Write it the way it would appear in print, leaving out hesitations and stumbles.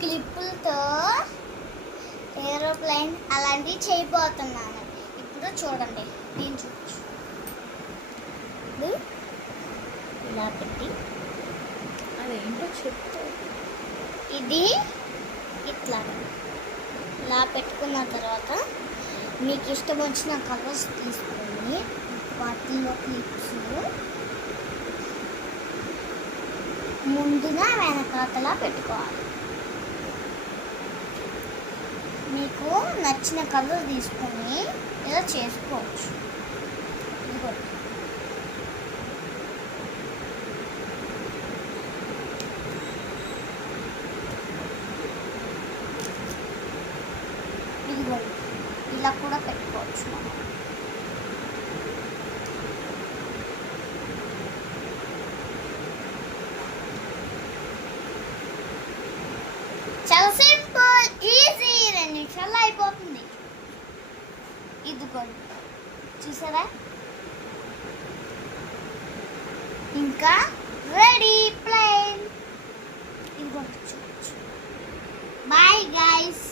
క్లిప్పులతో aeroplane అలాంటివి చేయబోతున్నాను. ఇప్పుడు చూడండి, నేను చూపించు. ఇప్పుడు ఇలా పెట్టి అదేంటో చెప్తా. ఇది ఇట్లా ఇలా పెట్టుకున్న తర్వాత మీకు ఇష్టం వచ్చిన కలర్స్ తీసుకొని వాటిలో క్లిప్స్ ముందుగా వెనకాతలా పెట్టుకోవాలి. మీకు నచ్చిన కలర్ తీసుకొని ఇలా చేసుకోవచ్చు. ఇదిగో ఇలా కూడా పెట్టుకోవచ్చు మనం. చాలా సింపుల్, ఈజీ, 2 నిమిషాల్లో అయిపోతుంది. ఇదిగోండి, చూసారా? ఇంకా రెడీ ప్లేన్. ఇదిగోండి, చూడొచ్చు. Bye guys.